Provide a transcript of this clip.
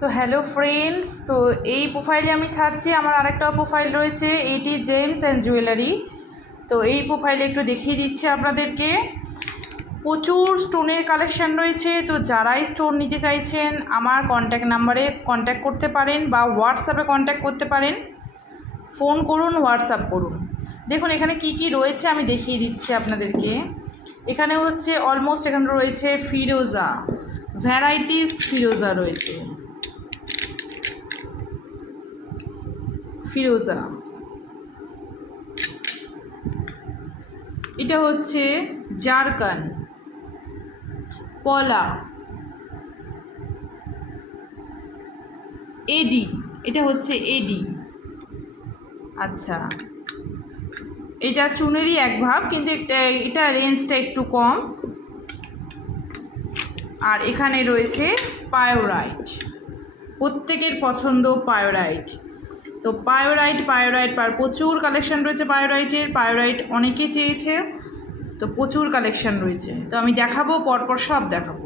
তো hello friends, তো এই প্রোফাইলে আমি ছাড়ছি। আমার আরেকটা প্রোফাইল রয়েছে, এটি জেমস অ্যান্ড জুয়েলারি। তো এই প্রোফাইলে একটু দেখিয়ে দিচ্ছি আপনাদেরকে। প্রচুর স্টোনের কালেকশান রয়েছে। তো যারাই স্টোন নিতে চাইছেন আমার কন্ট্যাক্ট নাম্বারে কন্ট্যাক্ট করতে পারেন বা হোয়াটসঅ্যাপে কন্ট্যাক্ট করতে পারেন। ফোন করুন, হোয়াটসঅ্যাপ করুন। দেখুন এখানে কি কি রয়েছে আমি দেখিয়ে দিচ্ছি আপনাদেরকে। এখানে হচ্ছে অলমোস্ট এখানে রয়েছে ফিরোজা, ভ্যারাইটিস ফিরোজা রয়েছে। ফিরোজা, এটা হচ্ছে জারকান, পলা, এডি, এটা হচ্ছে এডি। আচ্ছা, এটা চুনেরই এক ভাব, কিন্তু এটা রেঞ্জটা একটু কম। আর এখানে রয়েছে পায়োরাইট, প্রত্যেকের পছন্দ পায়োরাইট। তো পায়োরাইট প্রচুর কালেকশন রয়েছে পায়োরাইটের। পায়োরাইট অনেকে চেয়েছে, তো প্রচুর কালেকশন রয়েছে। তো আমি দেখাবো, পরপর সব দেখাবো।